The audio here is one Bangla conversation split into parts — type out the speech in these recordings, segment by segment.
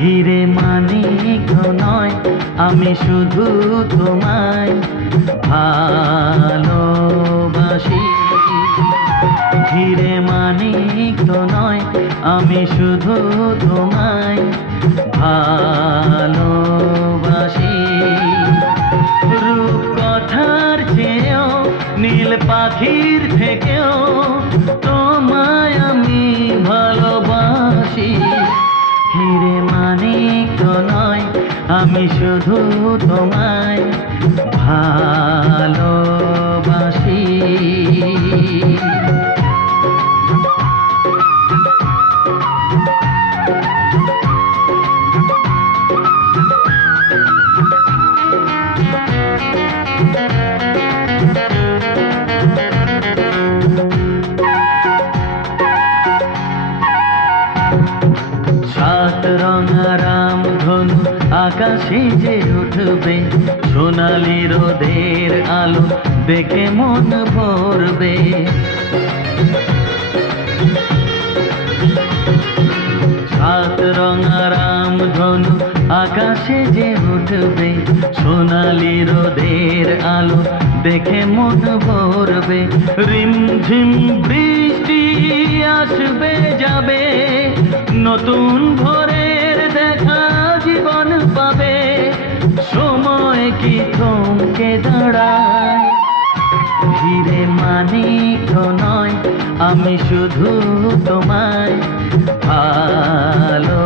হিরে মানিক নয়, আমি শুধু তোমায় ভালোবাসি। হিরে মানিক নয়, আমি শুধু তোমায় ভালোবাসি। রূপকথার চেয়েও নীল পাখির থেকেও তোমায় আমি ভালোবাসি। হিরে মানিক নয়, আমি শুধু তোমায় ভালোবাসি। সাত রঙা রামধনু আকাশে যে উঠবে, সোনালি রোদের আলো দেখে মন ভরবে। সাত রঙা রামধনু আকাশে যে উঠবে, সোনালি রোদের আলো দেখে মন ভরবে। রিমঝিম বৃষ্টি আসবে যাবে, নতুন ভোরের দেখা জীবন পাবে। সময় কি থমকে দাঁড়ায়? হিরে মানিক নয়, আমি শুধু তোমায় ভালোবাসি।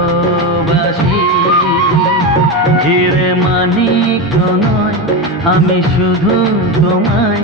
হিরে মানিক নয়, আমি শুধু তোমায়